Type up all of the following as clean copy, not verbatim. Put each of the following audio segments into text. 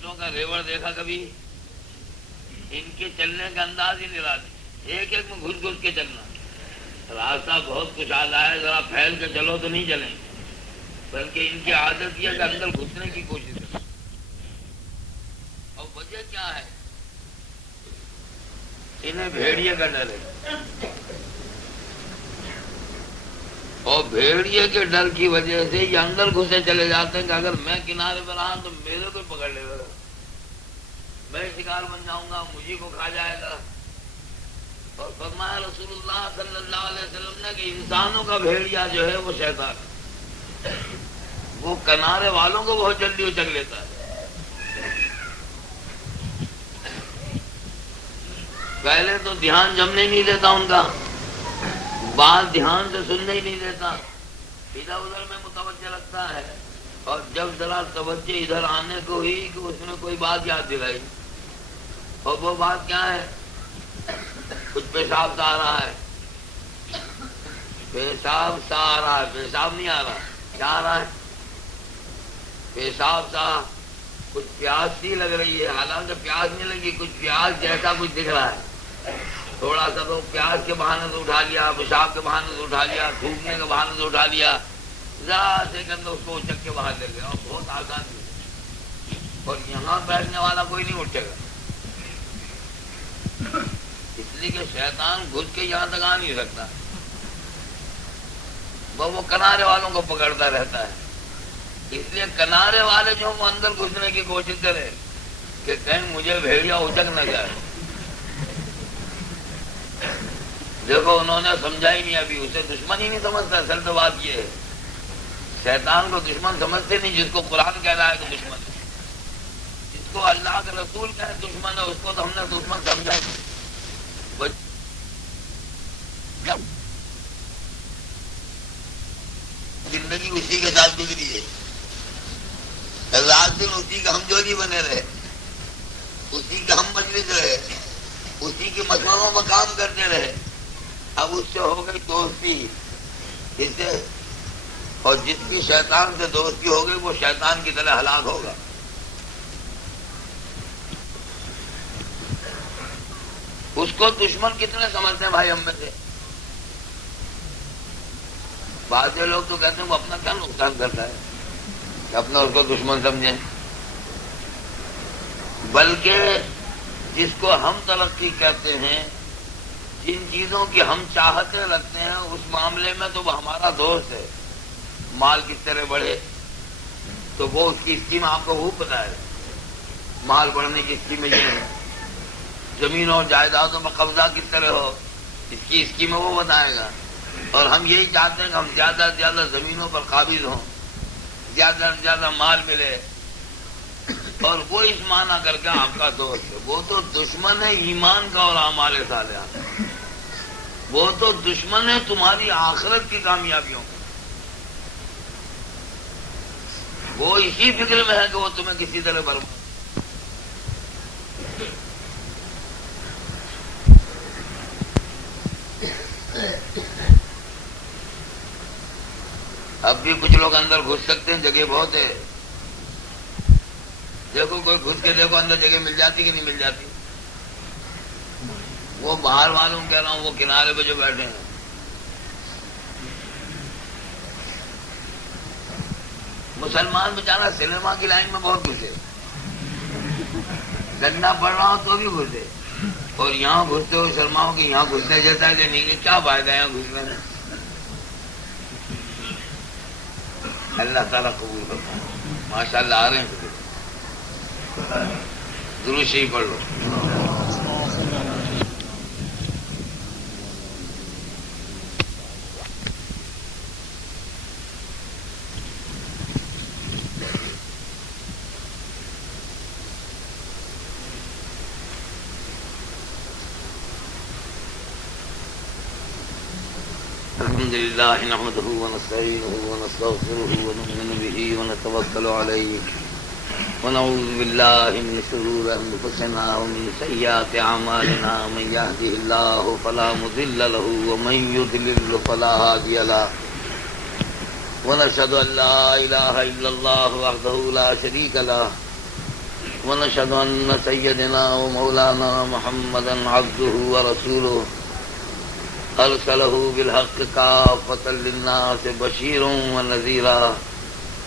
بھینسوں کا ریوڑ دیکھا کبھی؟ ان کے چلنے کا انداز ہی نرالا، ایک ایک میں گھس گھس کے چلنا۔ راستہ بہت کشادہ ہے، ذرا پھیل کے چلو تو نہیں چلیں، بلکہ ان کی عادت یہ کہ اندر گھسنے کی کوشش کریں۔ اور وجہ کیا ہے؟ انہیں بھیڑیے کا ڈر ہے، اور بھیڑیے کے ڈر کی وجہ سے یہ اندر گھسے چلے جاتے ہیں کہ اگر میں کنارے پر رہا تو میرے کو پکڑ لے گا، میں شکار بن جاؤں گا، مجھے کو کھا جائے گا۔ اور فرمایا رسول اللہ صلی اللہ علیہ وسلم نے کہ انسانوں کا بھیڑیا جو ہے وہ شیطان ہے، وہ کنارے والوں کو بہت جلدی اچک لیتا ہے۔ پہلے تو دھیان جمنے نہیں دیتا ان کا، بات دھیان سے سننے ہی نہیں دیتا، ادھر ادھر میں متوجہ رکھتا ہے، اور جب ذرا توجہ ادھر آنے کو ہوئی کہ اس نے کوئی بات یاد دلائی، اور وہ بات کیا ہے؟ کچھ پیشاب سا آ رہا ہے، پیشاب سا آ رہا ہے، پیشاب نہیں آ رہا، کیا آ رہا ہے؟ پیشاب سا، کچھ پیاس سی لگ رہی ہے، حالانکہ پیاس نہیں لگی، کچھ پیاس جیسا کچھ دکھ رہا ہے۔ تھوڑا سا تو پیاس کے بہانے سے اٹھا لیا، پیشاب کے بہانے سے اٹھا لیا، تھوکنے کے بہانے سے اٹھا لیا، ذرا سے کے اندر اس کو اچک کے باہر لے گیا، اور بہت آسان ہے، اور یہاں بیٹھنے والا کوئی نہیں اٹھے گا، اس لیے کہ شیطان گھس کے یہاں تک آ نہیں سکتا، وہ کنارے والوں کو پکڑتا رہتا ہے۔ اس لیے کنارے والے جو وہ اندر گھسنے کی کوشش کرے کہ کہیں مجھے بھیڑیا اچک نہ جائے۔ دیکھو انہوں نے سمجھا ہی نہیں، ابھی اسے دشمن ہی نہیں سمجھتا۔ اصل تو بات یہ ہے، شیطان کو دشمن سمجھتے نہیں، جس کو قرآن کہہ رہا ہے کہ دشمن ہے، جس کو اللہ کے رسول کہے دشمن ہے، اس کو تو ہم نے دشمن سمجھا ہی نہیں۔ زندگی اسی کے ساتھ گزری ہے، رات دن اسی کا ہم جوڑی بنے رہے، اسی کا ہم مجلس رہے، اسی کے مشوروں میں کام کرتے رہے۔ اب اس سے ہو گئی دوستی اس سے، اور جس کی شیطان سے دوستی ہو گئی وہ شیطان کی طرح ہلاک ہوگا۔ اس کو دشمن کتنے سمجھتے ہیں بھائی ہم میں سے؟ بعض لوگ تو کہتے ہیں وہ اپنا کیا نقصان کرتا ہے کہ اپنا اس کو دشمن سمجھیں، بلکہ جس کو ہم ترقی کہتے ہیں، جن چیزوں کی ہم چاہتے رکھتے ہیں، اس معاملے میں تو وہ ہمارا دوست ہے۔ مال کس طرح بڑھے تو وہ اس کی اسکیم آپ کو خوب پتہ ہے، مال بڑھنے کی اسکیم یہ ہے، زمین اور جائیدادوں میں قبضہ کس طرح ہو، اس کی اسکیم وہ بتائے گا۔ اور ہم یہی چاہتے ہیں کہ ہم زیادہ سے زیادہ زمینوں پر قابض ہوں، زیادہ سے زیادہ مال ملے، اور وہ اس معنی کر کے آپ کا دوست ہے۔ وہ تو دشمن ہے ایمان کا اور اعمال صالحہ، وہ تو دشمن ہے تمہاری آخرت کی کامیابیوں کا۔ وہ اسی فکر میں ہے کہ وہ تمہیں کسی طرح برباد۔ اب بھی کچھ لوگ اندر گھس سکتے ہیں، جگہ بہت ہے۔ دیکھو کوئی گھس کے دیکھو اندر جگہ مل جاتی کہ نہیں مل جاتی۔ وہ باہر والوں کہہ رہا ہوں، وہ کنارے پہ جو بیٹھے ہیں، مسلمان بیچارہ سنیما کی لائن میں بہت گھسے، ڈنڈا پڑ رہا ہو تو بھی گھسے، اور یہاں گھستے ہو شرماؤ کہ یہاں گھسنے جیسا ہے کہ نہیں، کیا فائدہ ہے یہاں گھسنے میں۔ اللہ تعالیٰ قبول کرتا ہے۔ ماشاء اللہ آ رہے ہیں، درود شریف پڑھ لو۔ الحمد لله نحمده ونستعينه ونستغفره ونؤمن به ونتوكل عليه ونعوذ بالله من شرور أنفسنا ومن سيئات أعمالنا، من يهده الله فلا مضل له ومن يضلل فلا هادي له، ونشهد أن لا إله إلا الله وحده لا شريك له، ونشهد أن سيدنا ومولانا محمدا عبده ورسوله أرسله بالحق كافة للناس بشيرا ونذيرا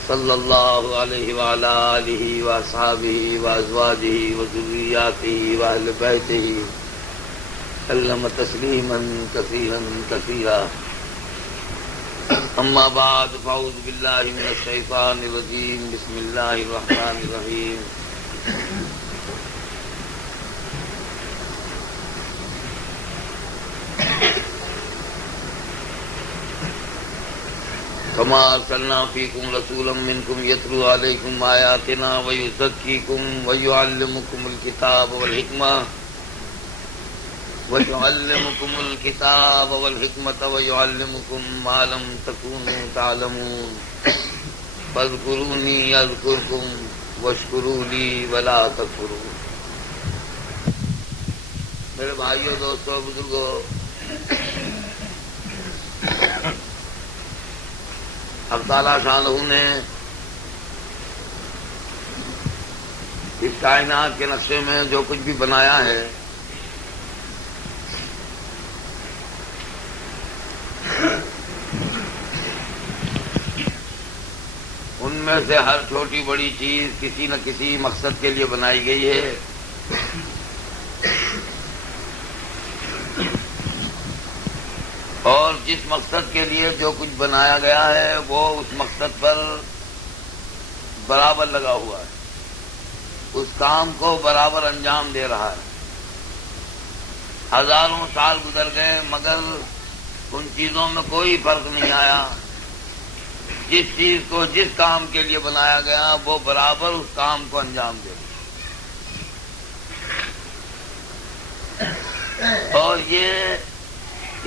صلى الله عليه وعلى آله وأصحابه وأزواجه وذرياته وأهل بيته سلم تسليما كثيرا كثيرا. أما بعد فأعوذ بالله من الشيطان الرجيم. بسم الله الرحمن الرحيم. كما أرسلنا فيكم رسولا منكم يتلو عليكم آياتنا ويزكيكم ويعلمكم الكتاب والحكمة ويعلمكم ما لم تكونوا تعلمون فاذكروني أذكركم واشکروا لی ولا تکفروا. میرے بھائیوں، دوستوں، بزرگوں، حق تعالیٰ شانہ نے اس کائنات کے نقشے میں جو کچھ بھی بنایا ہے ان میں سے ہر چھوٹی بڑی چیز کسی نہ کسی مقصد کے لیے بنائی گئی ہے. اور جس مقصد کے لیے جو کچھ بنایا گیا ہے وہ اس مقصد پر برابر لگا ہوا ہے، اس کام کو برابر انجام دے رہا ہے. ہزاروں سال گزر گئے مگر ان چیزوں میں کوئی فرق نہیں آیا. جس چیز کو جس کام کے لیے بنایا گیا وہ برابر اس کام کو انجام دے گا. اور یہ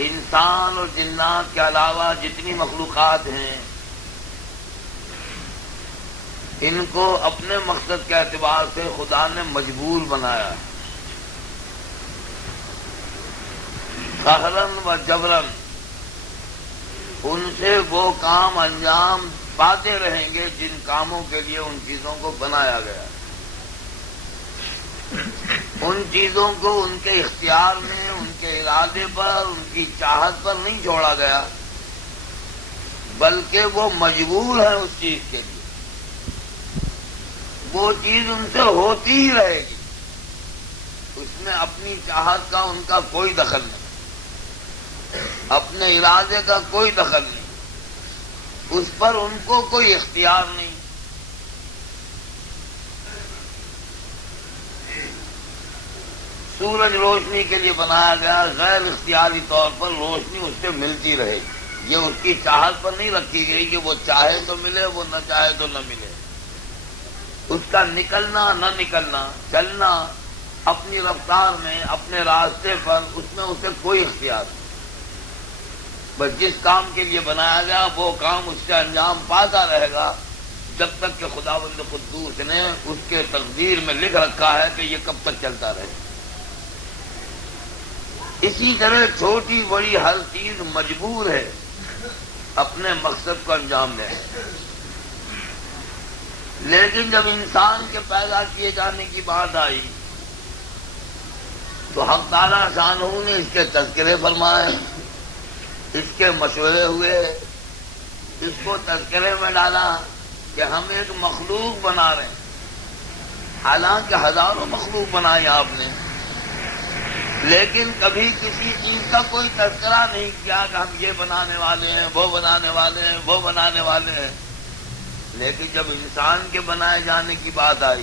انسان اور جنات کے علاوہ جتنی مخلوقات ہیں ان کو اپنے مقصد کے اعتبار سے خدا نے مجبور بنایا ہے، قہرن و جبرن. ان سے وہ کام انجام پاتے رہیں گے جن کاموں کے لیے ان چیزوں کو بنایا گیا. ان چیزوں کو ان کے اختیار میں، ان کے ارادے پر، ان کی چاہت پر نہیں چھوڑا گیا، بلکہ وہ مجبور ہے اس چیز کے لیے. وہ چیز ان سے ہوتی ہی رہے گی، اس میں اپنی چاہت کا ان کا کوئی دخل نہیں، اپنے ارادے کا کوئی دخل نہیں، اس پر ان کو کوئی اختیار نہیں. سورج روشنی کے لیے بنایا گیا، غیر اختیاری طور پر روشنی اس سے ملتی رہے گی. یہ اس کی چاہت پر نہیں رکھی گئی کہ وہ چاہے تو ملے، وہ نہ چاہے تو نہ ملے. اس کا نکلنا نہ نکلنا، چلنا اپنی رفتار میں، اپنے راستے پر، اس میں اسے کوئی اختیار نہیں. بس جس کام کے لیے بنایا گیا وہ کام اس سے انجام پاتا رہے گا جب تک کہ خداوند قدوس نے اس کے تقدیر میں لکھ رکھا ہے کہ یہ کب تک چلتا رہے. اسی طرح چھوٹی بڑی ہر چیز مجبور ہے اپنے مقصد کو انجام دینے. لیکن جب انسان کے پیدا کیے جانے کی بات آئی تو حق تعالیٰ شانہ نے اس کے تذکرے فرمائے، اس کے مشورے ہوئے، اس کو تذکرے میں ڈالا کہ ہم ایک مخلوق بنا رہے ہیں. حالانکہ ہزاروں مخلوق بنائی آپ نے، لیکن کبھی کسی چیز کا کوئی تذکرہ نہیں کیا کہ ہم یہ بنانے والے ہیں، وہ بنانے والے ہیں، وہ بنانے والے ہیں. لیکن جب انسان کے بنائے جانے کی بات آئی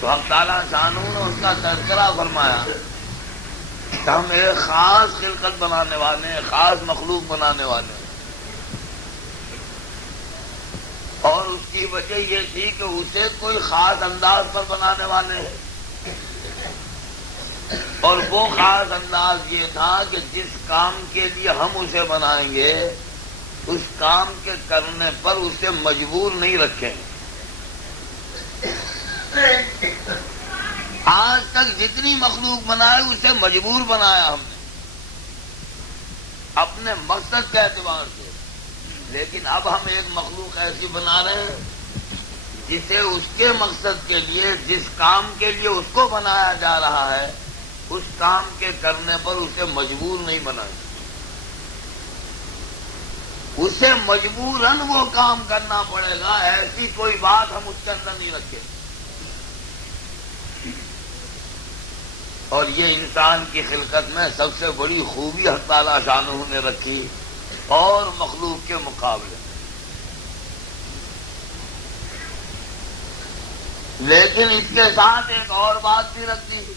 تو حق تعالیٰ شانہ نے اس کا تذکرہ فرمایا کہ ہم ایک خاص خلقت بنانے والے ہیں، خاص مخلوق بنانے والے ہیں. اور اس کی وجہ یہ تھی کہ اسے کوئی خاص انداز پر بنانے والے ہیں. اور وہ خاص انداز یہ تھا کہ جس کام کے لیے ہم اسے بنائیں گے اس کام کے کرنے پر اسے مجبور نہیں رکھیں. آج تک جتنی مخلوق بنائے اسے مجبور بنایا ہم نے اپنے مقصد کے اعتبار سے. لیکن اب ہم ایک مخلوق ایسی بنا رہے ہیں جسے اس کے مقصد کے لیے، جس کام کے لیے اس کو بنایا جا رہا ہے، اس کام کے کرنے پر اسے مجبور نہیں بنانا، اسے مجبوراً وہ کام کرنا پڑے گا، ایسی کوئی بات ہم اس کے اندر نہیں رکھیں۔ اور یہ انسان کی خلقت میں سب سے بڑی خوبی اللہ تعالیٰ شانہ نے رکھی اور مخلوق کے مقابلے۔ لیکن اس کے ساتھ ایک اور بات بھی رکھ دی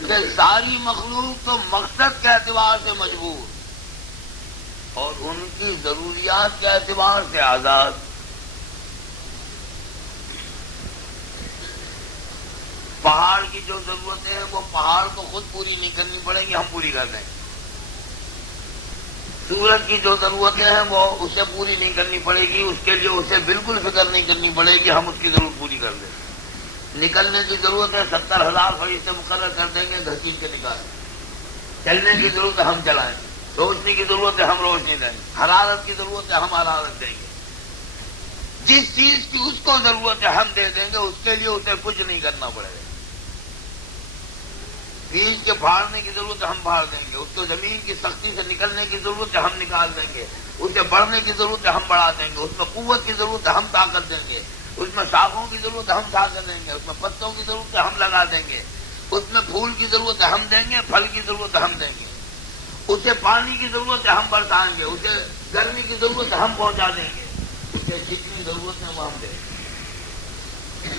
کہ ساری مخلوق تو مقصد کے اعتبار سے مجبور اور ان کی ضروریات کے اعتبار سے آزاد۔ پہاڑ کی جو ضرورتیں ہیں وہ پہاڑ کو خود پوری نہیں کرنی پڑیں گی، ہم پوری کر دیں گے۔ سورج کی جو ضرورتیں ہیں وہ اسے پوری نہیں کرنی پڑے گی، اس کے لیے اسے بالکل فکر نہیں کرنی پڑے گی، ہم اس کی ضرورت پوری کر دیں گے۔ نکلنے کی ضرورت ہے، 70,000 فرشتے مقرر کر دیں گے، گھر کھینچ کے نکالیں۔ چلنے کی ضرورت ہے، ہم چلائیں گے۔ روشنی کی ضرورت ہے، ہم روشنی دیں گے۔ حرارت کی ضرورت ہے، ہم حرارت دیں گے۔ جس چیز کی اس کو ضرورت ہے ہم دے دیں گے، اس کے لیے اسے کچھ نہیں کرنا پڑے گا۔ بیج کے پھاڑنے کی ضرورت ہے، ہم پھاڑ دیں گے۔ اس کو زمین کی سختی سے نکلنے کی ضرورت ہے، ہم نکال دیں گے۔ اسے بڑھنے کی ضرورت ہے، ہم بڑھا دیں گے۔ اس میں قوت کی ضرورت ہے، ہم طاقت دیں گے۔ اس میں شاخوں کی ضرورت ہے، ہم طاقت دیں گے۔ اس میں پتوں کی ضرورت ہے، ہم لگا دیں گے۔ اس میں پھول کی ضرورت ہے، ہم دیں گے۔ پھل کی ضرورت ہے، ہم دیں گے۔ اسے پانی کی ضرورت ہے، ہم برسائیں گے۔ اسے گرمی کی ضرورت ہے، ہم پہنچا دیں گے۔ اسے جتنی ضرورت ہے وہ ہم دیں گے۔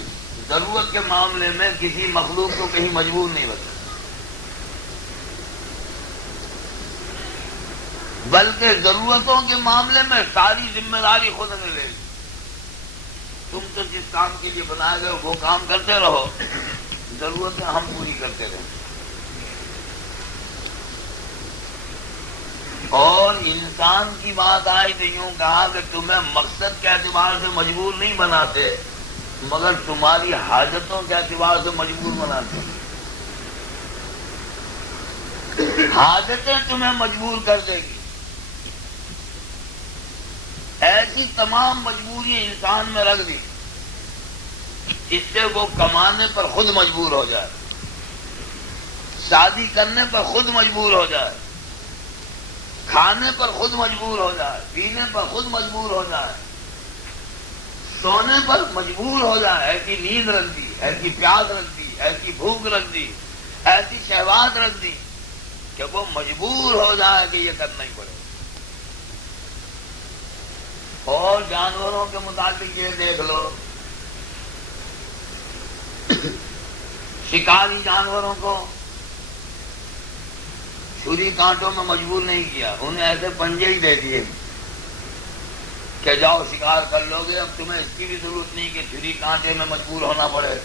ضرورت کے معاملے میں کسی مخلوق کو کہیں مجبور نہیں رکھنا، بلکہ ضرورتوں کے معاملے میں ساری ذمہ داری خود نے لے لی۔ تم تو جس کام کے لیے بنائے گئے وہ کام کرتے رہو، ضرورتیں ہم پوری کرتے رہیں۔ اور انسان کی بات آئی تو یوں کہا کہ تمہیں مقصد کے اعتبار سے مجبور نہیں بناتے، مگر تمہاری حاجتوں کے اعتبار سے مجبور بناتے۔ حاجتیں تمہیں مجبور کر دے گی۔ ایسی تمام مجبوری انسان میں رکھ دی جس سے وہ کمانے پر خود مجبور ہو جائے، شادی کرنے پر خود مجبور ہو جائے، کھانے پر خود مجبور ہو جائے، پینے پر خود مجبور ہو جائے، سونے پر مجبور ہو جائے۔ ایسی نیند رکھ دی، ایسی پیاس رکھ دی، ایسی بھوک رکھ دی، ایسی شہوات رکھ دی کہ وہ مجبور ہو جائے کہ یہ کرنا ہی پڑے۔ اور جانوروں کے متعلق یہ دیکھ لو، شکاری جانوروں کو چھری کانٹوں میں مجبور نہیں کیا، انہیں ایسے پنجے ہی دے دیے کہ جاؤ شکار کر لو گے، اب تمہیں اس کی بھی ضرورت نہیں کہ چھری کانٹے میں مجبور ہونا پڑے،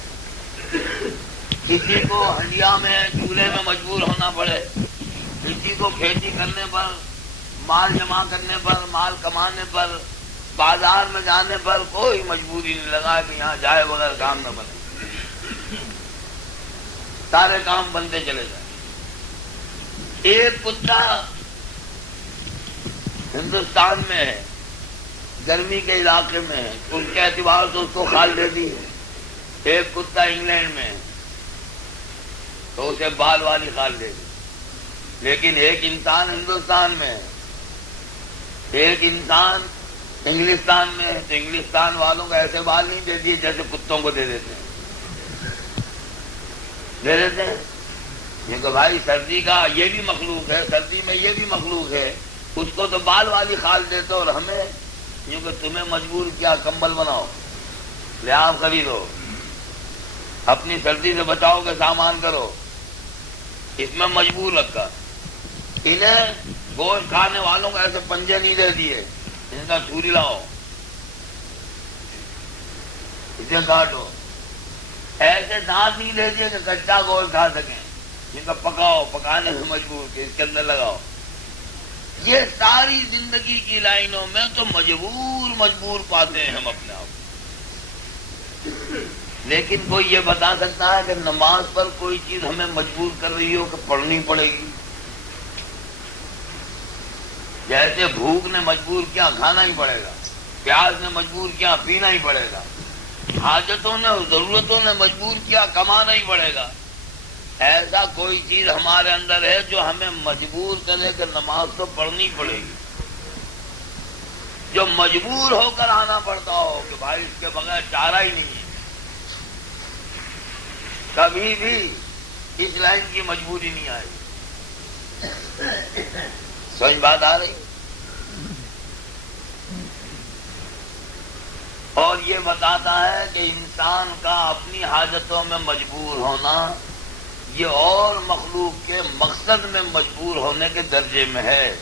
کسی کو ہنڈیا میں چولہے میں مجبور ہونا پڑے، کسی کو کھیتی کرنے پر، مال جمع کرنے پر، مال کمانے پر، بازار میں جانے پر کوئی مجبوری نہیں لگا کہ یہاں جائے بغیر کام نہ بنے، سارے کام بنتے چلے جائیں۔ ایک کتا ہندوستان میں ہے، گرمی کے علاقے میں ہے، اس کے اعتبار سے اس کو کھال دے دی ہے۔ ایک کتا انگلینڈ میں ہے تو اسے بال والی کھال دے دی، لیکن ایک انسان ہندوستان میں ہے، ایک انسان انگلستان میں ہے، تو انگلستان والوں کو ایسے بال نہیں دے دیے جیسے کتوں کو دے دیتے ہیں، دے دیتے ہیں۔ کیونکہ بھائی سردی کا یہ بھی مخلوق ہے، سردی میں یہ بھی مخلوق ہے، اس کو تو بال والی کھال دیتے، اور ہمیں کیونکہ تمہیں مجبور کیا کمبل بناؤ، لحاظ خریدو، اپنی سردی سے بچاؤ کے سامان کرو، اس میں مجبور رکھا۔ انہیں گوشت کھانے والوں کو ایسے پنجے نہیں دے دیے، ان کا چھری لاؤ، اسے کاٹو، ایسے دانت نہیں دے دیے کہ کچا گوشت کھا سکیں، ان کا پکاؤ، پکانے سے مجبور کہ اس کے اندر لگاؤ۔ یہ ساری زندگی کی لائنوں میں تو مجبور پاتے ہیں ہم اپنے آپ کو۔ لیکن کوئی یہ بتا سکتا ہے کہ نماز پر کوئی چیز ہمیں مجبور کر رہی ہو کہ پڑھنی پڑے گی؟ جیسے بھوک نے مجبور کیا کھانا ہی پڑے گا، پیاس نے مجبور کیا پینا ہی پڑے گا، حاجتوں نے اور ضرورتوں نے مجبور کیا کمانا ہی پڑے گا. ایسا کوئی چیز ہمارے اندر ہے جو ہمیں مجبور کرے کہ نماز تو پڑھنی پڑے گی، جو مجبور ہو کر آنا پڑتا ہو کہ بھائی اس کے بغیر چارہ ہی نہیں ہے. کبھی بھی اس لائن کی مجبوری نہیں آئی. سمجھ بات آ رہی؟ اور یہ بتاتا ہے کہ انسان کا اپنی حاجتوں میں مجبور ہونا یہ اور مخلوق کے مقصد میں مجبور ہونے کے درجے میں ہے.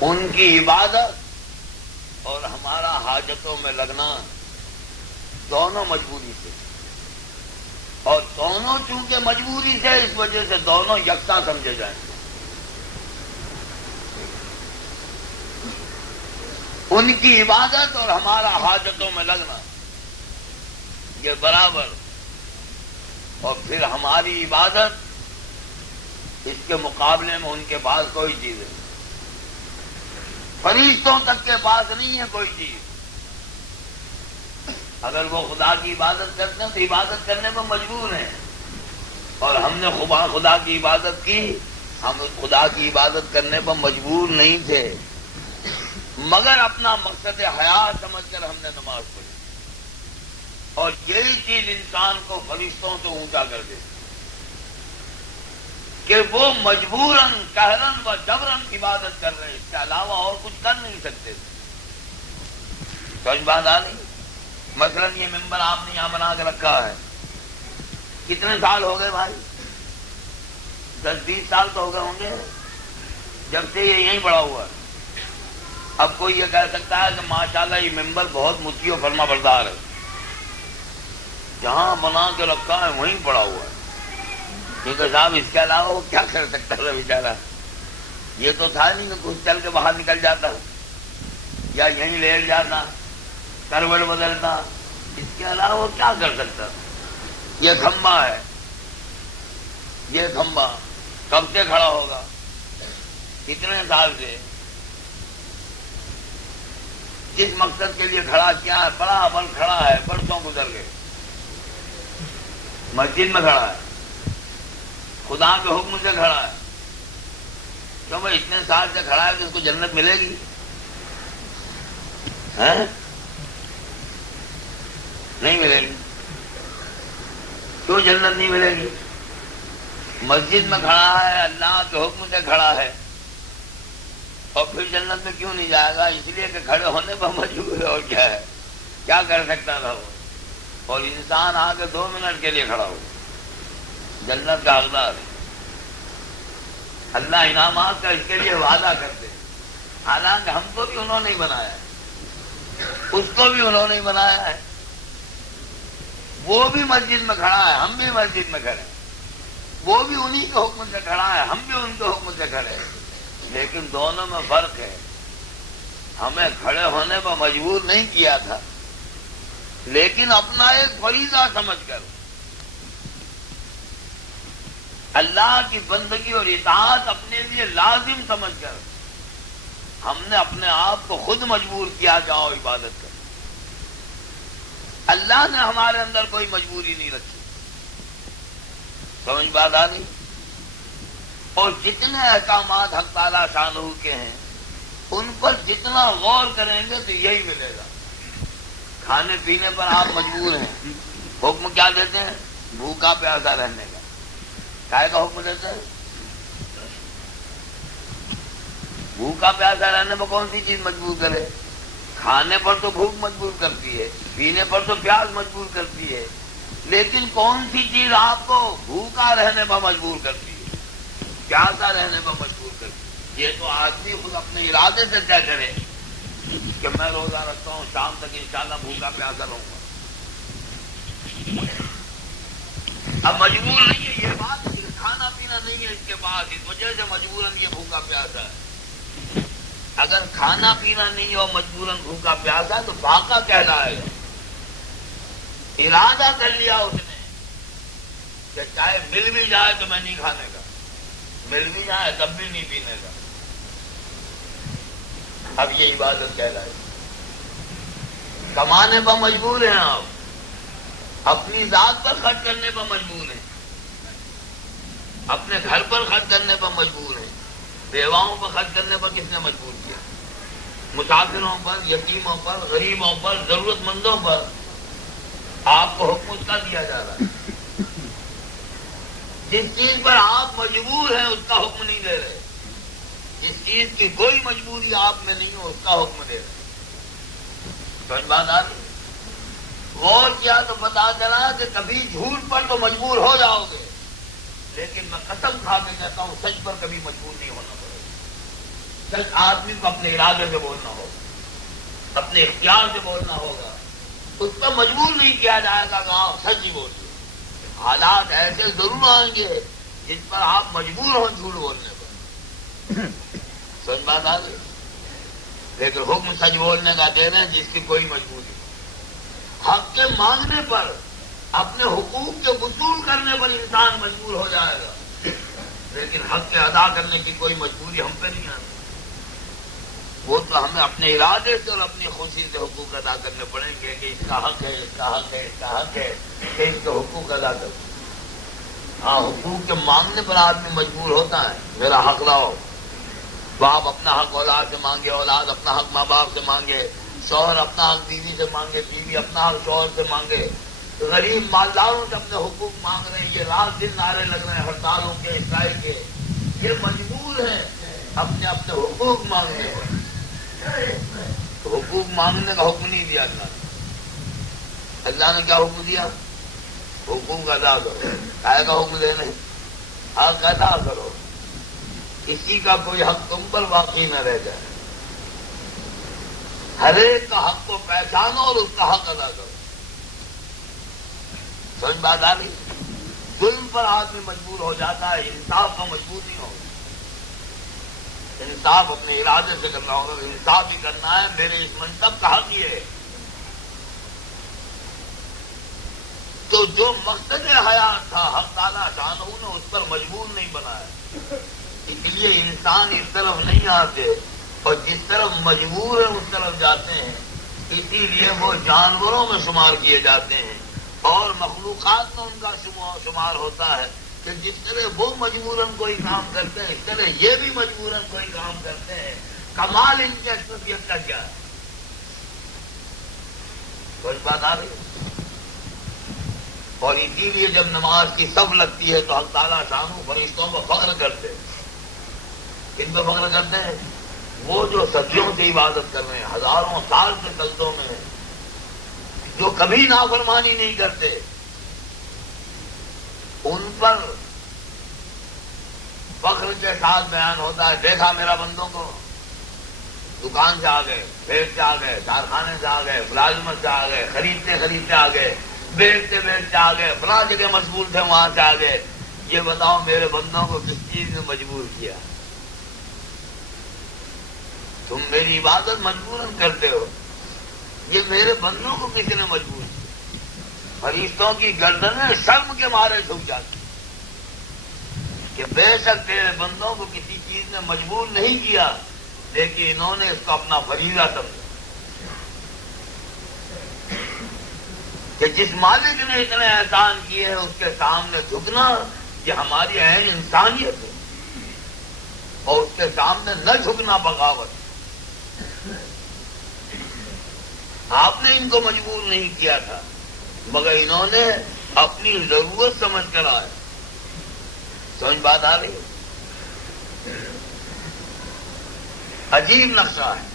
ان کی عبادت اور ہمارا حاجتوں میں لگنا دونوں مجبوری سے، اور دونوں چونکہ مجبوری سے اس وجہ سے دونوں یکساں سمجھے جائیں. ان کی عبادت اور ہمارا حاجتوں میں لگنا یہ برابر، اور پھر ہماری عبادت اس کے مقابلے میں ان کے پاس کوئی چیز ہے. فرشتوں تک کے پاس نہیں ہے کوئی چیز. اگر وہ خدا کی عبادت کرتے ہیں تو عبادت کرنے میں مجبور ہیں، اور ہم نے خدا کی عبادت کی، ہم خدا کی عبادت کرنے پر مجبور نہیں تھے، مگر اپنا مقصد حیات سمجھ کر ہم نے نماز پڑھی. اور یہی چیز انسان کو فرشتوں سے اونچا کر دے کہ وہ مجبوراً قہراً و جبراً عبادت کر رہے ہیں، اس کے علاوہ اور کچھ کر نہیں سکتے. سمجھ بات آ رہی؟ مثلا یہ ممبر آپ نے یہاں بنا کے رکھا ہے، کتنے سال ہو گئے بھائی؟ 10-20 سال تو ہو گئے ہوں گے جب سے یہ یہیں پڑا ہوا ہے. اب کوئی یہ کہہ سکتا ہے کہ ماشاءاللہ یہ ممبر بہت مطیع و فرما بردار ہے، جہاں بنا کے رکھا ہے وہیں پڑا ہوا ہے. کیونکہ صاحب اس کے علاوہ وہ کیا کر سکتا تھا بیچارہ؟ یہ تو تھا نہیں کہ کچھ چل کے باہر نکل جاتا یا یہیں لیٹ جاتا، کروٹ بدلتا. اس کے علاوہ وہ کیا کر سکتا؟ یہ کھمبا ہے، یہ کھمبا کب سے کھڑا ہوگا؟ کتنے سال سے؟ جس مقصد کے لیے کھڑا کیا ہے بڑا بل کھڑا ہے، برسوں گزر گئے، مسجد میں کھڑا ہے، خدا کے حکم سے کھڑا ہے. کیوں بھائی اتنے سال سے کھڑا ہے کہ اس کو جنت ملے گی؟ نہیں ملے گی. کیوں جنت نہیں ملے گی؟ مسجد میں کھڑا ہے، اللہ کے حکم سے کھڑا ہے، اور پھر جنت میں کیوں نہیں جائے گا؟ اس لیے کہ کھڑے ہونے پر مجبور ہے. اور کیا ہے؟ کیا کر سکتا تھا وہ؟ اور انسان آ کے 2 منٹ کے لیے کھڑا ہو، جنت کا حقدار ہے. اللہ انعامات کا اس کے لیے وعدہ کرتے، حالانکہ ہم کو بھی انہوں نے ہی بنایا ہے، اس کو بھی انہوں نے ہی بنایا ہے. وہ بھی مسجد میں کھڑا ہے، ہم بھی مسجد میں کھڑے ہیں. وہ بھی انہی کے حکم سے کھڑا ہے، ہم بھی ان کے حکم سے کھڑے ہیں. لیکن دونوں میں فرق ہے. ہمیں کھڑے ہونے پر مجبور نہیں کیا تھا، لیکن اپنا ایک فریضہ سمجھ کر، اللہ کی بندگی اور اطاعت اپنے لیے لازم سمجھ کر ہم نے اپنے آپ کو خود مجبور کیا جاؤ عبادت کر. اللہ نے ہمارے اندر کوئی مجبوری نہیں رکھی. سمجھ بات آ رہی؟ اور جتنے احکامات حق تعالیٰ شانہ کے ہیں ان پر جتنا غور کریں گے تو یہی ملے گا. کھانے پینے پر آپ مجبور ہیں، حکم کیا دیتے ہیں؟ بھوکا پیاسا رہنے کا. کائے کا حکم دیتے ہیں؟ بھوکا پیاسا رہنے پر کون سی چیز مجبور کرے؟ کھانے پر تو بھوک مجبور کرتی ہے، پینے پر تو پیاس مجبور کرتی ہے، لیکن کون سی چیز آپ کو بھوکا رہنے پر مجبور کرتی ہے، پیاسا رہنے پر مجبور کرتی ہے؟ یہ تو آدمی خود اپنے ارادے سے طے کرے کہ میں روزہ رکھتا ہوں، شام تک انشاءاللہ بھوکا پیاسا رہوں گا. اب مجبور نہیں ہے، یہ بات کھانا پینا نہیں ہے اس کے بعد، اس وجہ سے مجبوراً یہ بھوکا پیاسا ہے. اگر کھانا پینا نہیں ہو مجبوراً بھوکا پیاسا تو فاقہ کہلائے گا. ارادہ کر لیا اس نے کہ چاہے مل بھی جائے تو میں نہیں کھانے کا، مل بھی جائے تب بھی نہیں پینے کا. اب یہ عبادت کہلائے. کمانے پر مجبور ہیں آپ, اپنی ذات پر خرچ کرنے پر مجبور ہیں, اپنے گھر پر خرچ کرنے پر مجبور ہیں. بیواؤں پر خرچ کرنے پر کس نے مجبور کیا؟ مسافروں پر, یتیموں پر, غریبوں پر, ضرورت مندوں پر. آپ کو حکم اس کا دیا جا رہا ہے. جس چیز پر آپ مجبور ہیں اس کا حکم نہیں دے رہے. جس چیز کی کوئی مجبوری آپ میں نہیں ہو اس کا حکم دے رہے. سمجھ بات آ رہی؟ غور کیا تو پتا چلا کہ کبھی جھوٹ پر تو مجبور ہو جاؤ گے, لیکن میں قسم کھا کے کہتا ہوں سچ پر کبھی مجبور نہیں ہونا پڑے گا. سچ آدمی کو اپنے ارادے سے بولنا ہوگا, اپنے اختیار سے بولنا ہوگا. اس پر مجبور نہیں کیا جائے گا کہ آپ سچ ہی بولیے. حالات ایسے ضرور آئیں گے جس پر آپ مجبور ہوں جھوٹ بولنے پر. سچ بات آ گئی. لیکن حکم سچ بولنے کا دے رہے ہیں جس کی کوئی مجبوری نہیں. حق کے مانگنے پر, اپنے حقوق کے وصول کرنے پر انسان مجبور ہو جائے گا, لیکن حق کے ادا کرنے کی کوئی مجبوری ہم پہ نہیں آتی. وہ تو ہمیں اپنے ارادے سے اور اپنی خوشی سے حقوق ادا کرنے پڑیں گے کہ اس کا حق ہے, اس کا حق ہے, اس کا حق ہے کہ اس کے حقوق ادا کریں. ہاں, حقوق کے مانگنے پر آدمی مجبور ہوتا ہے. میرا حق لاؤ. باپ اپنا حق اولاد سے مانگے, اولاد اپنا حق ماں باپ سے مانگے, شوہر اپنا حق بیوی سے مانگے, بیوی اپنا حق شوہر سے مانگے. غریب مالداروں سے اپنے حقوق مانگ رہے ہیں. یہ رات دن نعرے لگ رہے ہیں ہڑتالوں کے, اسٹرائیک کے. یہ مجبور ہیں اپنے اپنے حقوق مانگنے پر. حقوق مانگنے کا حکم نہیں دیا اللہ نے. اللہ نے کیا حکم دیا؟ حقوق ادا کرو. کائے کا حکم دے رہے ہیں؟ حق ادا کرو. کسی کا کوئی حق تم پر باقی نہ رہ جائے. ہر ایک کا حق کو پہچانو اور اس کا حق ادا کرو. سمجھ بات آ رہی؟ ظلم پر آدمی مجبور ہو جاتا ہے, انصاف کا مجبور نہیں ہوگا. انصاف اپنے ارادے سے کرنا ہوگا. انصاف ہی کرنا ہے. میرے اس منصب کا حق یہ ہے. تو جو مقصد حیات تھا حق تعالیٰ شانہ نے اس پر مجبور نہیں بنایا. اس لیے انسان اس طرف نہیں آتے, اور جس طرف مجبور ہے اس طرف جاتے ہیں. اسی لیے وہ جانوروں میں شمار کیے جاتے ہیں, اور مخلوقات میں ان کا شمار ہوتا ہے کہ جس طرح وہ مجبوراً کوئی کام کرتے ہیں اس طرح یہ بھی مجبوراً کوئی کام کرتے ہیں. کمال ان کی اکثریت کا کیا ہے؟ کوئی بات آ رہی ہے. اور اسی لیے جب نماز کی صف لگتی ہے تو حق تعالیٰ شانو فرشتوں پر فخر کرتے ہیں. کن پہ فخر کرتے ہیں؟ وہ جو صدیوں سے عبادت کر رہے ہیں, ہزاروں سال کے سجدوں میں, جو کبھی نافرمانی نہیں کرتے, ان پر فخر کے ساتھ بیان ہوتا ہے. دیکھا میرا بندوں کو, دکان سے آ گئے, پیٹ سے آ گئے, کارخانے سے آ گئے, ملازمت سے آ گئے, خریدتے آ گئے, بیچتے آ گئے, فلاں جگہ مشغول تھے وہاں سے آ گئے. یہ بتاؤ میرے بندوں کو کس چیز نے مجبور کیا؟ تم میری عبادت مجبوراً کرتے ہو. یہ میرے بندوں کو کسی نے مجبور کیا؟ فرشتوں کی گردنیں شرم کے مارے جھک جاتی کہ بے شک تیرے بندوں کو کسی چیز نے مجبور نہیں کیا, لیکن انہوں نے اس کو اپنا فریضہ سمجھا کہ جس مالک نے اتنے احسان کیے ہیں اس کے سامنے جھکنا یہ ہماری عین انسانیت ہے, اور اس کے سامنے نہ جھکنا بغاوت. آپ نے ان کو مجبور نہیں کیا تھا, مگر انہوں نے اپنی ضرورت سمجھ کر آئے. سمجھ بات آ رہی ہے؟ عجیب نقشہ ہے.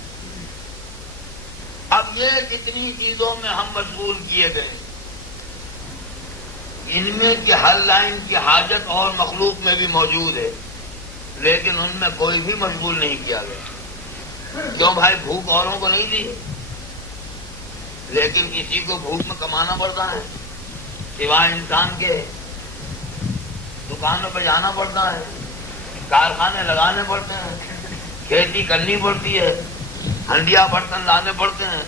اب یہ کتنی چیزوں میں ہم مشغول کیے گئے, ان میں کہ ہر لائن کی حاجت اور مخلوق میں بھی موجود ہے, لیکن ان میں کوئی بھی مشغول نہیں کیا گیا. کیوں بھائی؟ بھوک اوروں کو نہیں دی, لیکن کسی کو بھوک میں کمانا پڑتا ہے, سوائے انسان کے. دکانوں پہ جانا پڑتا ہے, کارخانے لگانے پڑتے ہیں, کھیتی کرنی پڑتی ہے, ہنڈیا برتن لانے پڑتے ہیں,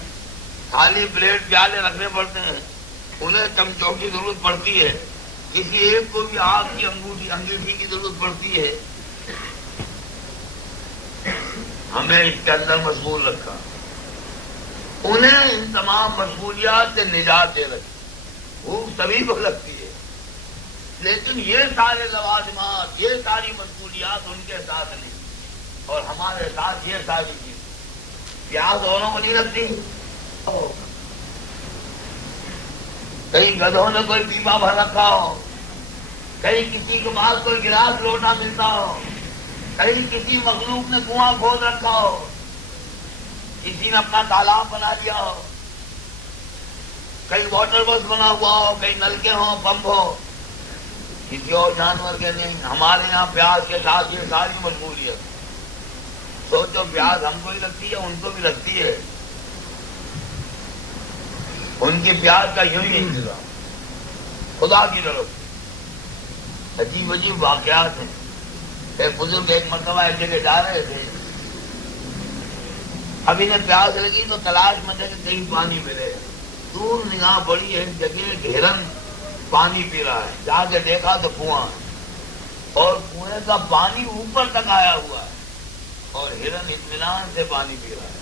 خالی پلیٹ پیالے رکھنے پڑتے ہیں, انہیں چمچوں کی ضرورت پڑتی ہے, کسی ایک کو بھی آگ کی انگیٹھی کی ضرورت پڑتی ہے. ہمیں اس کے اندر مشغول رکھا، انہیں ان تمام مشغولیات سے نجات دے رکھی۔ بھوک سبھی کو لگتی ہے، لیکن یہ سارے لوازمات، یہ ساری مشغولیات ان کے ساتھ نہیں، اور ہمارے ساتھ یہ ساری چیز۔ پیاس اوروں کو نہیں لگتی، کہیں گدھوں نے کوئی پیپا بھر رکھا ہو، کہیں کسی کے پاس کوئی گلاس لوٹا ملتا ہو، کہیں کسی مخلوق نے کنواں کھود رکھا ہو، کسی نے اپنا تالاب بنا لیا ہو، کہیں واٹر بس بنا ہوا ہو، کہیں نلکے ہوں، پمپ ہو، کسی اور جانور کے نہیں۔ ہمارے یہاں پیاس کے ساتھ یہ ساری مشغولیت۔ سوچو پیاس ہم کو ہی لگتی ہے، ان کو بھی لگتی ہے، ان کی پیاس کا یوں ہی انتظام خدا کی طرف۔ عجیب عجیب واقعات ہیں۔ ایک بزرگ ایک مرتبہ ایک جگہ جا رہے تھے، اب انہیں پیاس لگی تو تلاش میں تھے کہ کہیں پانی ملے۔ دور نگاہ بڑی ہے جگہ، ہرن پانی پی رہا ہے، جا کے دیکھا تو کنواں، اور کنویں کا پانی اوپر تک آیا ہوا ہے، اور ہرن اطمینان سے پانی پی رہا ہے۔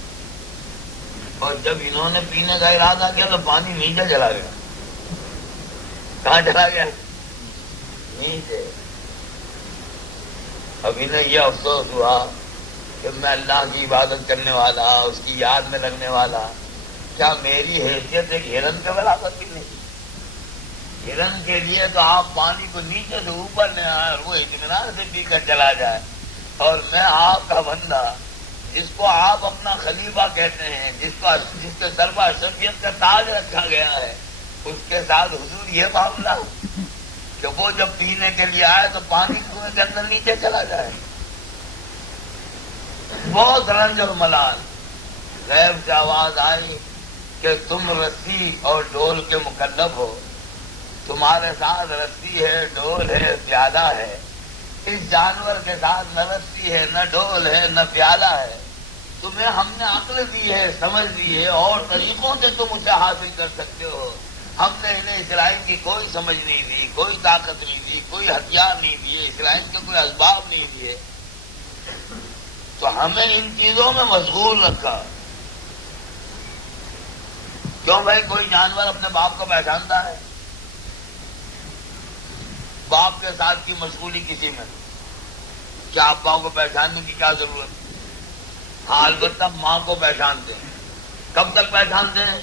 اور جب انہوں نے پینے کا ارادہ کیا تو پانی نیچے چلا گیا۔ کہاں چلا گیا؟ نیچے۔ اب انہیں یہ افسوس ہوا کہ میں اللہ کی عبادت کرنے والا، اس کی یاد میں لگنے والا، کیا میری حیثیت ایک ہرن کے برابر بھی نہیں؟ ہرن کے لیے تو آپ پانی کو نیچے سے اوپر لے آئے اور وہ اطمینان سے پی کر چلا جائے، اور میں آپ کا بندہ، جس کو آپ اپنا خلیفہ کہتے ہیں، جس کے سر پر اشرفیت کا تاج رکھا گیا ہے، اس کے ساتھ حضور یہ معاملہ کہ وہ جب پینے کے لیے آئے تو پانی کنویں کے اندر نیچے چلا جائے۔ بہت رنج اور ملال۔ غیب سے آواز آئی کہ تم رسی اور ڈول کے مکلف ہو، تمہارے ساتھ رسی ہے، ڈول ہے، پیالہ ہے۔ اس جانور کے ساتھ نہ رسی ہے، نہ ڈول ہے، نہ پیالہ ہے۔ تمہیں ہم نے عقل دی ہے، سمجھ دی ہے، اور طریقوں سے تم اسے حاصل کر سکتے ہو۔ ہم نے انہیں اسرائیل کی کوئی سمجھ نہیں دی، کوئی طاقت نہیں دی، کوئی ہتھیار نہیں دیے، اسرائیل کے کوئی اسباب نہیں دیے، تو ہمیں ان چیزوں میں مشغول رکھا۔ کیوں بھائی؟ کوئی جانور اپنے باپ کو پہچانتا ہے؟ باپ کے ساتھ کی مشغولی کسی میں، کیا اباؤں کو پہچاننے کی کیا ضرورت؟ ہاں البتہ ماں کو پہچانتے ہیں۔ کب تک پہچانتے ہیں؟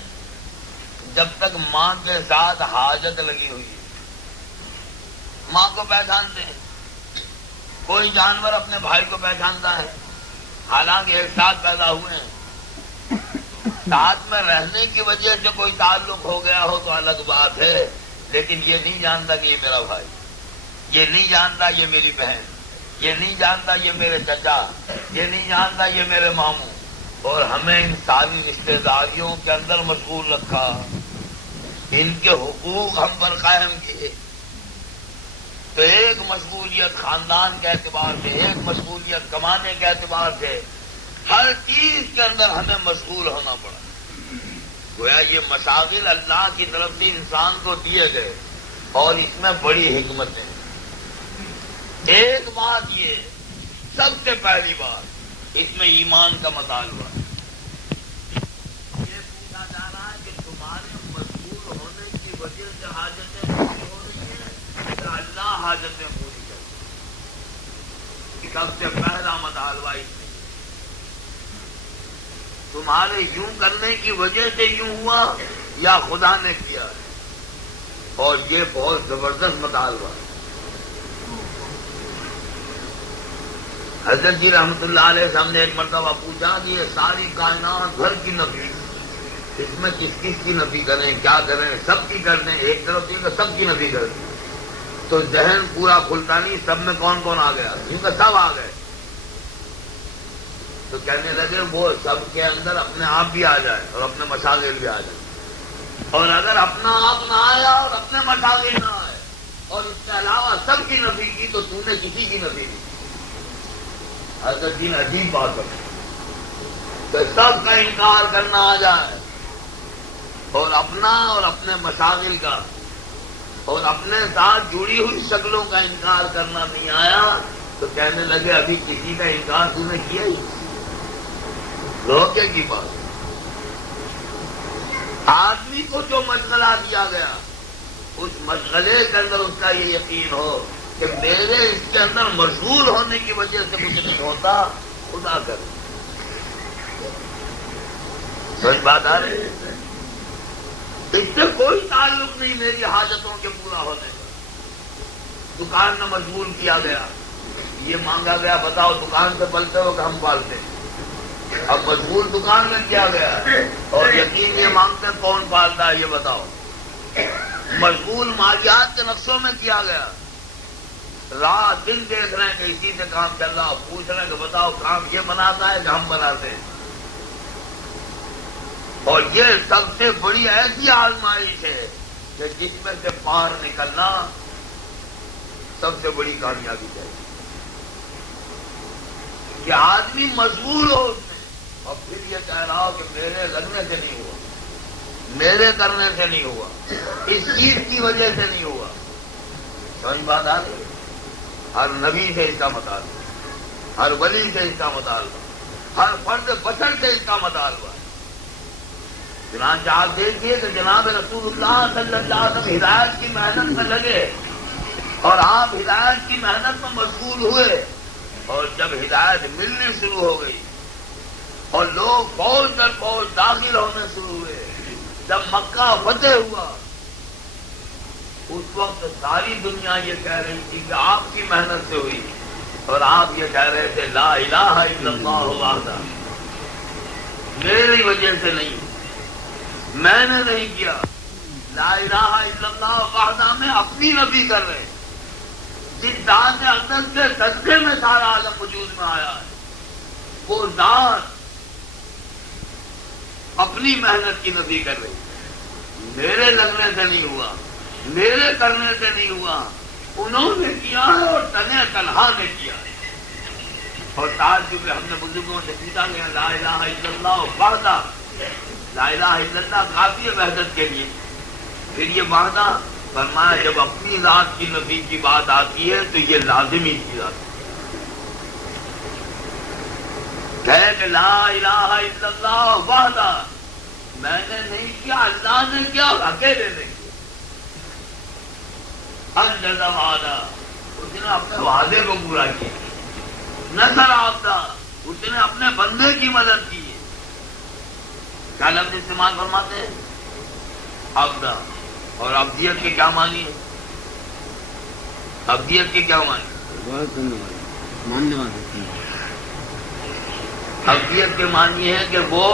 جب تک ماں کے ساتھ حاجت لگی ہوئی ہے، ماں کو پہچانتے ہیں۔ کوئی جانور اپنے بھائی کو پہچانتا ہے، حالانکہ ایک ساتھ پیدا ہوئے ہیں، ساتھ میں رہنے کی وجہ سے کوئی تعلق ہو گیا ہو تو الگ بات ہے، لیکن یہ نہیں جانتا کہ یہ میرا بھائی، یہ نہیں جانتا یہ میری بہن، یہ نہیں جانتا یہ میرے چچا، یہ نہیں جانتا یہ میرے ماموں۔ اور ہمیں ان ساری رشتے داریوں کے اندر مشغول رکھا، ان کے حقوق ہم پر قائم کیے۔ تو ایک مشغولیت خاندان کے اعتبار سے، ایک مشغولیت کمانے کے اعتبار سے، ہر چیز کے اندر ہمیں مشغول ہونا پڑا۔ گویا یہ مشاغل اللہ کی طرف سے انسان کو دیے گئے، اور اس میں بڑی حکمت ہے۔ ایک بات یہ، سب سے پہلی بات، اس میں ایمان کا مطالبہ ہے۔ یہ پوچھا جا رہا ہے کہ تمہارے مشغول ہونے کی وجہ سے حاجتیں پوری ہو رہی ہیں یا اللہ حاجتیں پوری کر رہی ہیں؟ سب سے پہلا مطالبہ اس میں، تمہارے یوں کرنے کی وجہ سے یوں ہوا یا خدا نے کیا ہے؟ اور یہ بہت زبردست مطالبہ ہے۔ حضرت جی رحمت اللہ علیہ سے ہم نے ایک مرتبہ پوچھا کہ یہ ساری کائنات بھر کی نفی، اس میں کس کس کی نفی کریں، کیا کریں؟ سب کی کر دیں، ایک طرف یہ کہ سب کی نفی کر دیں، تو ذہن پورا کھلتا نہیں، سب میں کون کون آ گیا؟ کیونکہ سب آ گئے، تو کہنے لگے وہ سب کے اندر اپنے آپ بھی آ جائے اور اپنے مشاغل بھی آ جائے، اور اگر اپنا آپ نہ آیا اور اپنے مشاغل نہ آئے اور اس کے علاوہ سب کی نفی کی تو تم نے کسی کی نفی نہیں۔ حضرت دین عجیب بات ہے کہ سب کا انکار کرنا آ جائے اور اپنا اور اپنے مشاغل کا اور اپنے ساتھ جڑی ہوئی شکلوں کا انکار کرنا نہیں آیا، تو کہنے لگے ابھی کسی کا انکار تم نے کیا ہی روکے کی بات. آدمی کو جو مشغلہ دیا گیا اس مشغلے کے اندر اس کا یہ یقین ہو کہ میرے اس کے اندر مشغول ہونے کی وجہ سے کچھ نہیں ہوتا، خدا کر. سچ بات آ رہی ہے. اس سے کوئی تعلق نہیں میری حاجتوں کے پورا ہونے کا. دکان میں مشغول کیا گیا، یہ مانگا گیا بتاؤ دکان سے پلتے ہو کہ ہم پالتے ہیں. اب مشغول دکان میں کیا گیا اور یقین یہ مانگتے کون پالتا ہے یہ بتاؤ. مشغول مالیات کے نقشوں میں کیا گیا، رات دن دیکھ رہے ہیں کہ اسی سے کام چل رہا، پوچھ رہے ہیں کہ بتاؤ کام یہ بناتا ہے کہ ہم بناتے ہیں. اور یہ سب سے بڑی ایسی آزمائش ہے کہ جس میں سے باہر نکلنا سب سے بڑی کامیابی ہے کہ آدمی مشغول ہو اس میں اور پھر یہ کہہ رہا ہو کہ میرے لگنے سے نہیں ہوا، میرے کرنے سے نہیں ہوا، اس چیز کی وجہ سے نہیں ہوا. سمجھ بات آ رہی؟ ہر نبی سے اس کا مطالبہ، ہر ولی سے اس کا مطالبہ، ہر فرد بشر سے اس کا مطالبہ. چنانچہ آپ دیکھیے کہ جناب رسول اللہ صلی اللہ علیہ وسلم ہدایت کی محنت میں لگے اور آپ ہدایت کی محنت میں مشغول ہوئے، اور جب ہدایت ملنی شروع ہو گئی اور لوگ فوج در فوج داخل ہونے شروع ہوئے، جب مکہ فتح ہوا اس وقت ساری دنیا یہ کہہ رہی تھی کہ آپ کی محنت سے ہوئی، اور آپ یہ کہہ رہے تھے لا الہ الا اللہ وحدہ، میری وجہ سے نہیں، میں نے نہیں کیا. لا الہ الا اللہ وحدہ میں اپنی نفی کر رہے ہیں. جس ذات اقدس کے صدقے میں سارا عالم وجود میں آیا ہے، وہ ذات اپنی محنت کی نفی کر رہی ہے. میرے لگنے سے نہیں ہوا، میرے کرنے سے نہیں ہوا، انہوں نے کیا ہے اور تنہ تنہا نے کیا ہے. اور تعجب ہم نے بزرگوں سے پوچھا گیا لا الہ الا اللہ وحدہ، لا الہ الا اللہ کافی ہے وحدت کے لیے، پھر یہ وحدہ فرمایا جب اپنی ذات کی نفی کی بات آتی ہے تو یہ لازمی چیز آتی ہے کہ لا الہ الا اللہ وحدہ، میں نے نہیں کیا، اللہ نے کیا، اکیلے نے کیا. انجز وعدہ، اس نے اپنے وعدے کو پورا کیا. نصر عبدہ، اس نے اپنے بندے کی مدد کی. کیا لفظ استعمال فرماتے ہیں؟ عبدہ. اور ابدیت کے کیا معنی ہے؟ ابدیت کے کیا معنی؟ ابدیت کے معنی ہے کہ وہ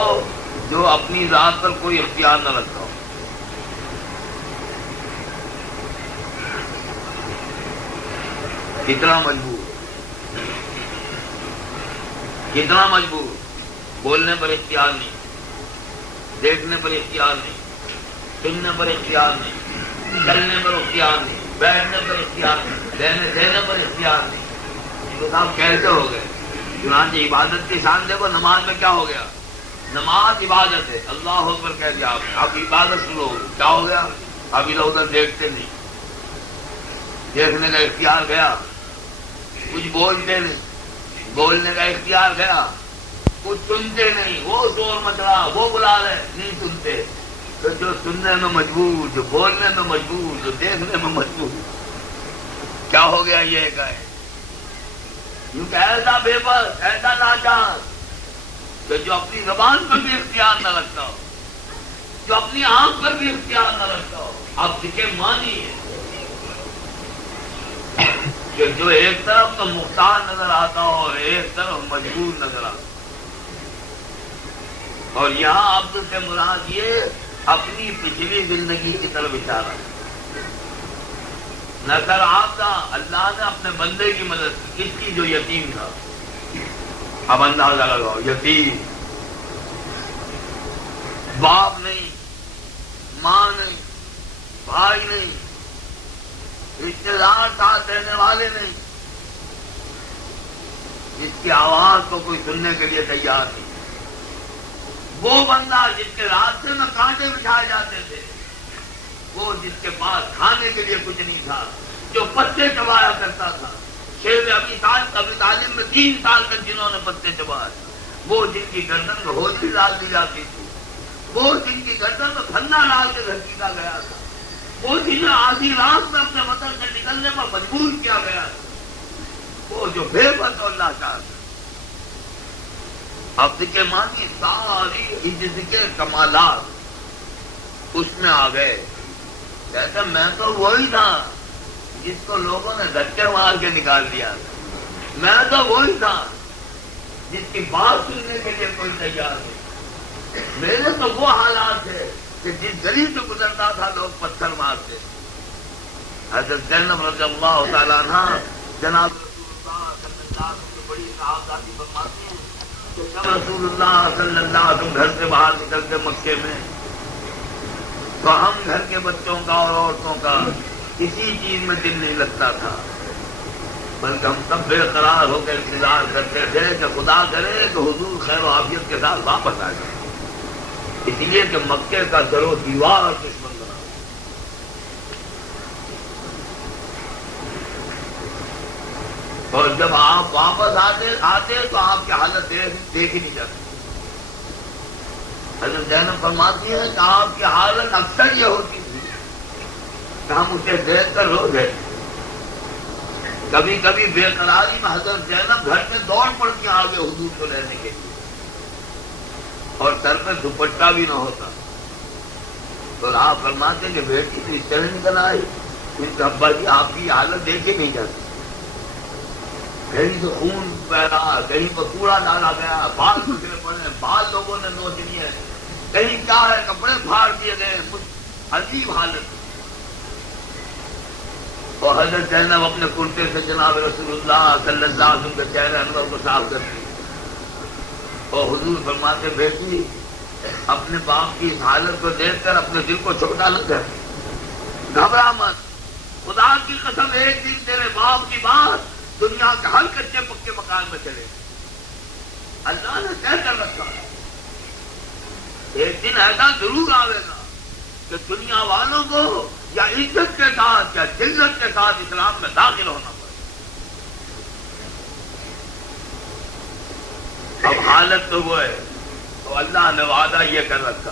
جو اپنی ذات پر کوئی اختیار نہ رکھتا ہو. کتنا مجبور، کتنا مجبور، بولنے پر اختیار نہیں، دیکھنے پر اختیار نہیں، سننے پر اختیار نہیں، چلنے پر اختیار نہیں، بیٹھنے پر اختیار نہیں، لینے دینے پر اختیار نہیں. تو صاحب کیسے ہو گئے؟ چنانچہ عبادت کی شان دیکھو، نماز میں کیا ہو گیا؟ نماز عبادت ہے، اللہ اکبر کہہ دیا اب عبادت شروع ہو گئی. کیا ہو گیا؟ اب ادھر ادھر دیکھتے نہیں، دیکھنے کا اختیار گیا. کچھ بولتے نہیں، بولنے کا اختیار گیا. کچھ سنتے نہیں، وہ زور مچڑا، وہ بلا رہے نہیں سنتے. تو جو سننے میں مجبور، جو بولنے میں مجبور، جو دیکھنے میں مجبور، کیا ہو گیا؟ یہ کہے یوں کہ ایسا بے بس، ایسا لاچار کہ جو اپنی زبان پر بھی اختیار نہ رکھتا ہو، جو اپنی آنکھ پر بھی اختیار نہ رکھتا ہو. اب دیکھے مانی ہے کہ جو ایک طرف تو مختار نظر آتا ہو اور ایک طرف مجبور نظر آتا. اور یہاں عبد سے مراد یہ اپنی پچھلی زندگی کی طرف اشارہ ہے. نظر آتا اللہ نے اپنے بندے کی مدد کی. کس کی؟ جو یتیم تھا. اب اندازہ لگاؤ، یتیم، باپ نہیں، ماں نہیں، بھائی نہیں، رشتے دار ساتھ رہنے والے نہیں، جس کی آواز کو کوئی سننے کے لیے تیار نہیں. وہ بندہ جس کے راستے میں کانٹے بچھائے جاتے تھے، وہ جس کے پاس کھانے کے لیے کچھ نہیں تھا، جو پتے چبایا کرتا تھا، شیر ابھی طالب میں 3 سال تک جنہوں نے پتے چبائے، وہ جن کی گردن میں ہولی ڈال دی جاتی تھی، وہ جن کی گردن میں پھنا ڈال کے گھسیٹا گیا تھا، وہ جنہیں آدھی رات میں اپنے وطن سے نکلنے پر مجبور کیا گیا تھا، وہ جو بے بس اور لاچار تھا. اب دیکھیں مانی ساری عزت کے کمالات اس میں آ گئے. کہتے میں تو وہی تھا جس کو لوگوں نے دھکے مار کے نکال دیا تھا، میں تو وہی تھا جس کی بات سننے کے لیے کوئی تیار نہیں. میرے تو وہ حالات تھے کہ جس گلی سے گزرتا تھا لوگ پتھر مارتے. حضرت زینب رضی اللہ تعالیٰ عنہ جناب رسول اللہ صلی اللہ علیہ وسلم کی بڑی صحابزادی فرماتی ہیں کہ جب رسول اللہ صلی اللہ علیہ وسلم گھر سے باہر نکلتے مکے میں تو ہم گھر کے بچوں کا اور عورتوں کا کسی چیز میں دل نہیں لگتا تھا، بلکہ ہم سب بے قرار ہو کے انتظار کرتے تھے کہ خدا کرے کہ حضور خیر و عافیت کے ساتھ واپس آ جائے، اس لیے کہ مکے کا در و دیوار دشمن بنا. اور جب آپ واپس آتے تو آپ کی حالت دیکھ ہی نہیں جاتی. حضرت زینب فرماتی ہے کہ آپ کی حالت اکثر یہ ہوتی تھی کہ ہم اسے دیکھ کر رو گئے. کبھی کبھی بے قراری میں حضرت زینب گھر میں دوڑ پڑتی آگے حضور کو لینے کے لیے، اور سر پہ دوپٹہ بھی نہ ہوتا. تو آپ فرماتے کہ بیٹی تو اس طرح نکل آئی، پھر ابا جی آپ کی حالت دیکھے نہیں جاتی. کہیں سے خون بہ رہا، کہیں پر کوڑا ڈالا گیا، بال بکھرے پڑے، بال لوگوں نے نوچ لیے، کہیں کیا ہے کپڑے پھاڑ دیے گئے، کچھ عجیب حالت. اور حضرت زینب اپنے کرتے سے جناب رسول اللہ صلی اللہ علیہ وسلم کے چہرے انور کو صاف کرتی اور حضور فرماتے بیٹی اپنے باپ کی اس حالت کو دیکھ کر اپنے دل کو چھوٹا نہ کر، گھبرا مت. خدا کی قسم ایک دن تیرے باپ کی بات دنیا کے ہر کچے پکے مکان میں چلے. اللہ نے طے کر رکھا ہے ایک دن ایسا ضرور آئے گا کہ دنیا والوں کو یا عزت کے ساتھ یا ذلت کے ساتھ اسلام میں داخل ہونا پڑے. اب حالت تو وہ ہے، تو اللہ نے وعدہ یہ کر رکھا،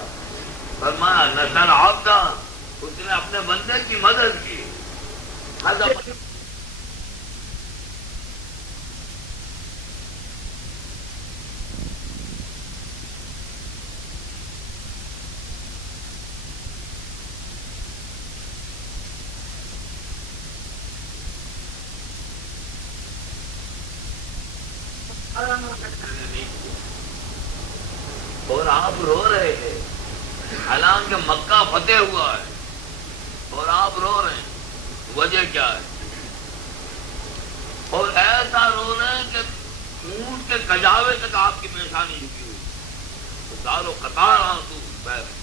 فرمایا نصر عبدا، اس نے اپنے بندے کی مدد کی. اور آپ رو رہے تھے، حالانکہ مکہ فتح ہوا ہے اور آپ رو رہے ہیں، وجہ کیا ہے؟ اور ایسا رو رہے ہیں کہ اونٹ کے کجاوے تک آپ کی پیشانی جھکی ہوئی، دارو قطار آنسو بہ رہے،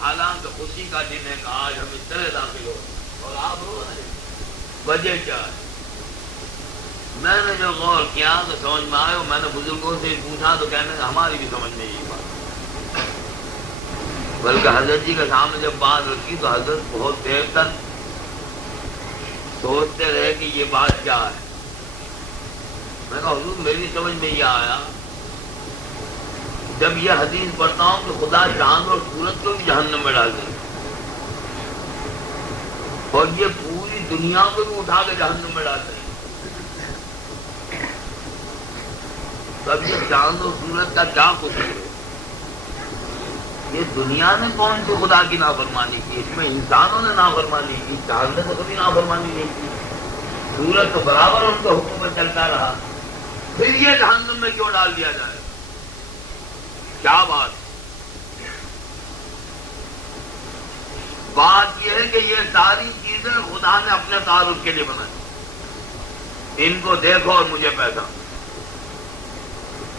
حالانکہ خوشی کا دن ہے کہ آج ہم اس طرح داخل ہو اور آپ رو رہے ہیں، وجہ کیا ہے؟ میں نے جو غور کیا تو سمجھ میں آئے، میں نے بزرگوں سے پوچھا تو کہنے ہماری بھی سمجھ میں یہی بات. بلکہ حضرت جی کے سامنے جب بات رکھی تو حضرت بہت دیر تک سوچتے رہے کہ یہ بات کیا ہے. میں کہا حضور میری سمجھ میں یہ آیا جب یہ حدیث پڑھتا ہوں کہ خدا چاند اور سورج کو بھی جہنم میں ڈال دیں اور یہ پوری دنیا کو بھی اٹھا کے جہنم میں ڈال دیں، تب یہ چاند اور سورج کا کیا قصور ہے؟ یہ دنیا نے کون سی خدا کی نافرمانی کی؟ اس میں انسانوں نے نافرمانی کی، چاند نے تو کبھی نافرمانی نہیں کی، سورج تو برابر ان کے حکم میں چلتا رہا، پھر یہ جہنم میں کیوں ڈال دیا جائے؟ کیا بات؟ بات یہ ہے کہ یہ ساری چیزیں خدا نے اپنے تعارف کے لیے بنائی. ان کو دیکھو اور مجھے پہچانو،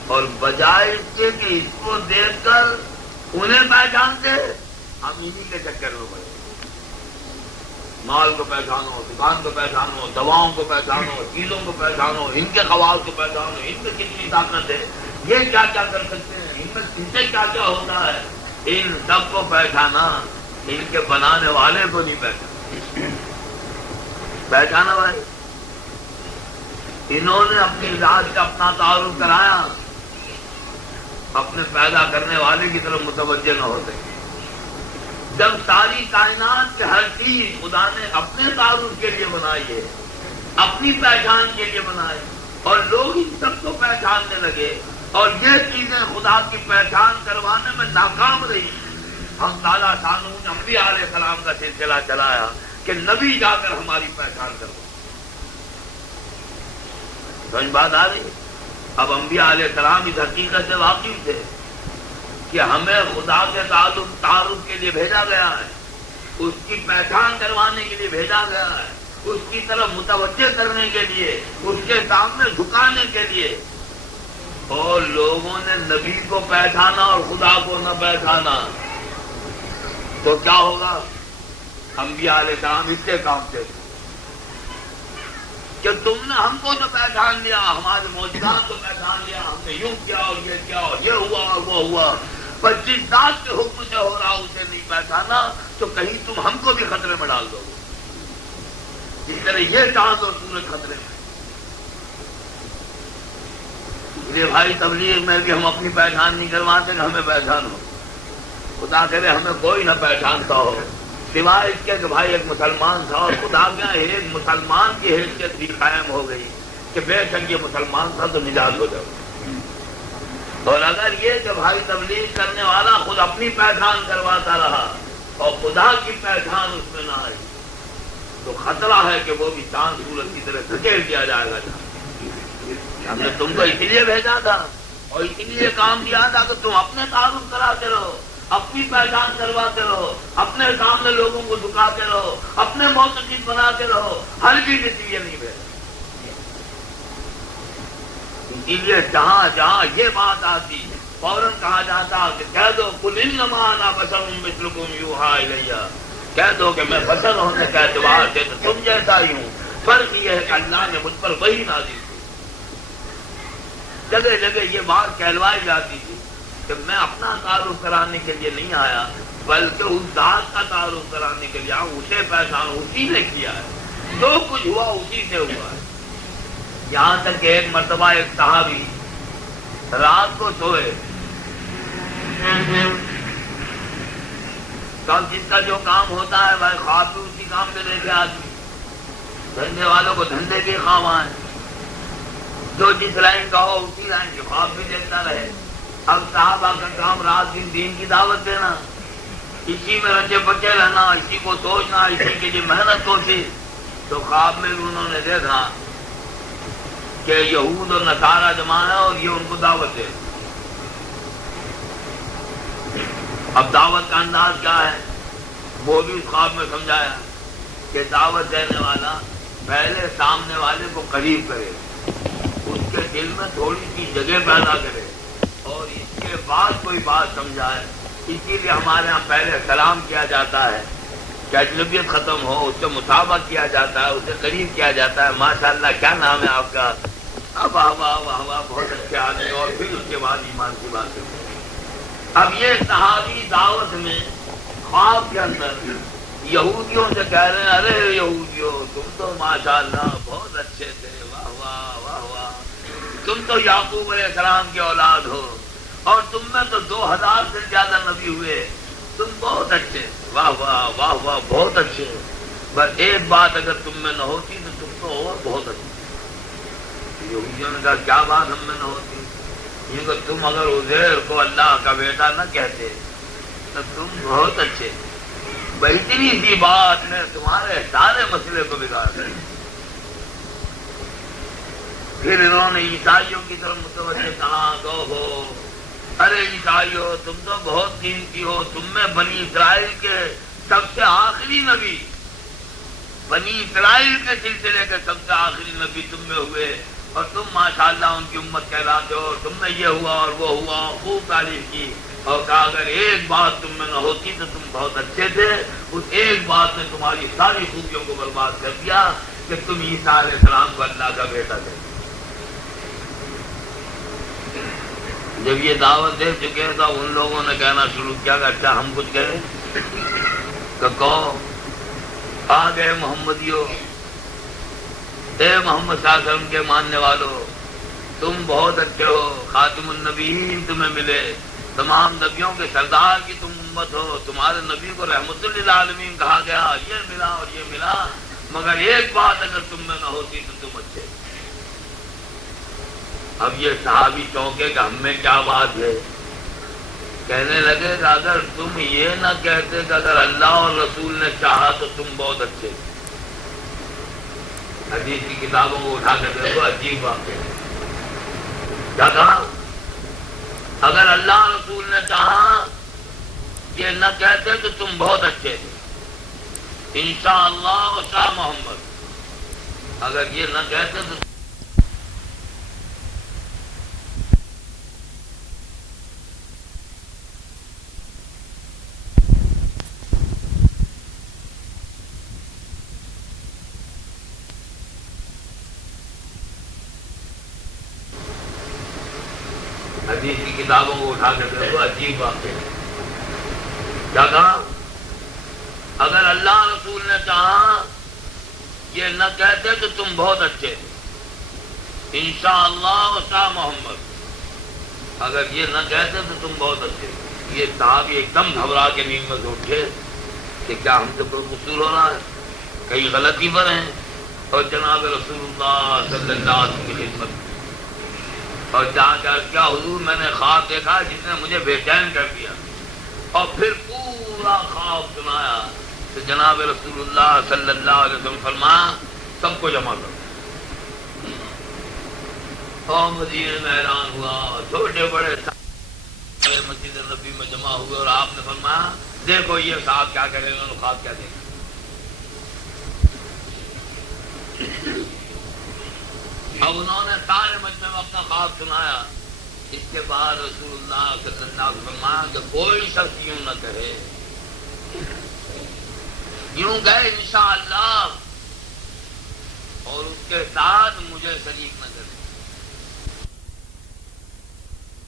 اور بجائے اس کے کہ اس کو دیکھ کر انہیں پہچانتے ہم انہی کے چکر میں پڑے. مال کو پہچانو، دکان کو پہچانو، دواؤں کو پہچانو، چیزوں کو پہچانو، ان کے خواص کو پہچانو، ان میں کتنی طاقت ہے، یہ کیا کیا کر سکتے ہیں، ان میں ان سے کیا کیا ہوتا ہے. ان سب کو پہچانا، ان کے بنانے والے کو نہیں پہچانا. پہچانا بھائی، انہوں نے اپنی ذات کا اپنا تعارف کرایا، اپنے پیدا کرنے والے کی طرف متوجہ نہ ہوتے۔ جب ساری کائنات کے ہر چیز خدا نے اپنے تعارف کے لیے بنائی ہے، اپنی پہچان کے لیے بنائی، اور لوگ ان سب کو پہچاننے لگے اور یہ چیزیں خدا کی پہچان کروانے میں ناکام رہی، ہم تعالیٰ شانہ نے انبیاء علیہ السلام کا سلسلہ چلایا کہ نبی جا کر ہماری پہچان کروا۔ سمجھ بات آ رہی؟ اب انبیاء علیہ السلام اس حقیقت سے واقف تھے کہ ہمیں خدا کے تعارف کے لیے بھیجا گیا ہے، اس کی پہچان کروانے کے لیے بھیجا گیا ہے، اس کی طرف متوجہ کرنے کے لیے، اس کے سامنے جھکانے کے لیے، اور لوگوں نے نبی کو پہچانا اور خدا کو نہ پہچانا تو کیا ہوگا؟ انبیاء علیہ السلام اس سے کامتے تھے کہ تم نے ہم کو تو پہچان لیا، ہمارے معجزات کو پہچان لیا، ہم نے یوں کیا اور یہ کیا اور یہ ہوا اور وہ ہوا، پر جس ذات کے حکم سے ہو رہا اسے نہیں پہچانا تو کہیں تم ہم کو بھی خطرے میں ڈال دو گے، جس طرح یہ چاند اور سورج خطرے میں۔ یہ بھائی تبلیغ میں بھی ہم اپنی پہچان نہیں کرواتے کہ ہمیں پہچان ہو، خدا کرے ہمیں کوئی نہ پہچانتا ہو سوائے اس کے کہ بھائی ایک مسلمان تھا، اور خدا کیا ایک مسلمان کی حیثیت بھی قائم ہو گئی کہ بے شک یہ مسلمان تھا تو نجات ہو جائے۔ اور اگر یہ کہ بھائی تبلیغ کرنے والا خود اپنی پہچان کرواتا رہا اور خدا کی پہچان اس میں نہ آئی تو خطرہ ہے کہ وہ بھی چاند سورج کی طرح دھکیل دیا جائے گا۔ ہم نے تم کو اسی لیے بھیجا تھا اور اسی لیے کام دیا تھا کہ تم اپنے تعارف کراتے رہو، اپنی پہچان کرواتے رہو، اپنے سامنے لوگوں کو جھکاتے رہو، اپنے معتقد بناتے رہو، ہر چیز اس لیے نہیں بھیجا۔ اسی لیے جہاں جہاں یہ بات آتی فوراً کہا جاتا کہ کہہ دو قل انما انا بشر مثلکم یوحی الی، کہہ دو کہ میں بشر ہونے کے اعتبار سے تو تم جیسا ہی ہوں، فرق یہ ہے کہ اللہ نے مجھ پر وحی نازل کی۔ جگہ جگہ یہ بات کہلوائی جاتی تھی کہ میں اپنا تعارف کرانے کے لیے نہیں آیا بلکہ اس ذات کا تعارف کرانے کے لیے آؤں، اسے پہچان اسی نے کیا ہے، جو کچھ ہوا اسی سے ہوا ہے۔ یہاں تک کہ ایک مرتبہ ایک صحابی رات کو سوئے، کب جس کا جو کام ہوتا ہے بھائی خواب بھی اسی کام پہ لے کے آدمی، دھندے والوں کو دھندے کے خواب آئے، جو جس لائن کا ہو اسی لائن کے خواب بھی دیکھتا رہے۔ اب صحابہ کا کام رات دن دین کی دعوت دینا، اسی میں رچے بچے رہنا، اسی کو سوچنا، اسی کے لیے محنت ہوتی، تو خواب میں بھی انہوں نے دیکھا کہ یہود اور نصارہ جمع ہے اور یہ ان کو دعوت دے۔ اب دعوت کا انداز کیا ہے وہ بھی اس خواب میں سمجھایا کہ دعوت دینے والا پہلے سامنے والے کو قریب کرے، اس کے دل میں تھوڑی سی جگہ پیدا کرے اور اس کے بعد کوئی بات سمجھائے۔ اسی لیے ہمارے ہاں پہلے سلام کیا جاتا ہے کہ اجنبیت ختم ہو، اس سے مصافحہ کیا جاتا ہے، اسے قریب کیا جاتا ہے، ماشاءاللہ کیا نام ہے آپ کا، اب واہ بہت اچھے آدمی، اور پھر اس کے بعد ایمان کی بات کرتے۔ اب یہ صحابی دعوت میں خواب کے اندر یہودیوں سے کہہ رہے ہیں ارے یہودیوں تم تو ماشاءاللہ بہت اچھے تھے، واہ واہ واہ واہ، تم تو یعقوب علیہ السلام کی اولاد ہو اور تم میں تو 2000 سے زیادہ نبی ہوئے، تم بہت اچھے، واہ واہ واہ واہ بہت اچھے، بس ایک بات اگر تم میں نہ ہوتی تو تم تو اور بہت اچھے۔ یہودیوں نے کہا کیا بات ہم میں نہ ہوتی؟ یہ کہ تم اگر عزیر کو اللہ کا بیٹا نہ کہتے تو تم بہت اچھے، اتنی سی بات نے تمہارے سارے مسئلے کو بگاڑ دیا۔ پھر انہوں نے عیسائیوں کی طرف متوجہ کہا تو ہو ارے عیسائیوں تم تو بہت قیمتی ہو، تم میں بنی اسرائیل کے سب سے آخری نبی، بنی اسرائیل کے سلسلے کے سب سے آخری نبی تم میں ہوئے اور تم ماشاءاللہ ان کی امت کہلاتے ہو، تم میں یہ ہوا اور وہ ہوا، خوب تعریف کی اور کہا اگر ایک بات تم میں نہ ہوتی تو تم بہت اچھے تھے، اس ایک بات نے تمہاری ساری خوبیوں کو برباد کر دیا کہ تم عیسیٰ علیہ السلام کو اللہ کا بیٹا تھے۔ جب یہ دعوت دے چکے تو ان لوگوں نے کہنا شروع کیا کہ اچھا ہم کچھ کہیں کہ کہو، آ گئے محمدیوں، اے محمد صلی اللہ علیہ وسلم کے ماننے والوں، تم بہت اچھے ہو، خاتم النبیین تمہیں ملے، تمام نبیوں کے سردار کی تم امت ہو، تمہارے نبی کو رحمت للعالمین کہا گیا، یہ ملا اور یہ ملا، مگر ایک بات اگر تم میں نہ ہوتی تو تم اچھے۔ اب یہ صحابی چونکے کہ ہم میں کیا بات ہے، کہنے لگے کہ اگر تم یہ نہ کہتے کہ اگر اللہ اور رسول نے چاہا تو تم بہت اچھے۔ حدیث کی کتابوں کو اٹھا کر دیکھو، عجیب بات ہے، کیا کہا؟ اگر اللہ رسول نے چاہا یہ نہ کہتے تو تم بہت اچھے تھے، انشاءاللہ و شاء محمد، اگر یہ نہ کہتے تو حدیث کی کتابوں کو اٹھا کر دیکھو، عجیب بات ہے، کیا کہا؟ اگر اللہ رسول نے چاہا یہ نہ کہتے تو تم بہت اچھے تھے، انشاءاللہ و شاء محمد، اگر یہ نہ کہتے تو تم بہت اچھے تھے۔ یہ صحابی ایک دم گھبرا کے نیند میں سے اٹھے کہ کیا ہم سے کوئی قصور ہو رہا ہے، کئی غلطی پر ہیں، اور جناب رسول اللہ صلی اللہ علیہ وسلم کی خدمت اور جہاں کر کیا حضور میں نے خواب دیکھا جس نے مجھے بے چین کر دیا، اور پھر پورا خواب سنایا تو جناب رسول اللہ صلی اللہ علیہ وسلم فرمایا سب کو جمع کرو۔ اور مدینے میں حیران ہوا، چھوٹے بڑے مسجد نبی میں جمع ہوئے، اور آپ نے فرمایا دیکھو یہ صاحب کیا کریں، انہوں نے خواب کیا دیکھا۔ اب انہوں نے سارے مجمع میں اپنا خواب سنایا۔ اس کے بعد رسول اللہ صلی اللہ علیہ وسلم فرمایا کہ کوئی شخص یوں نہ کہے، یوں کہے انشاءاللہ، اور اس کے ساتھ مجھے شریک نہ کرے۔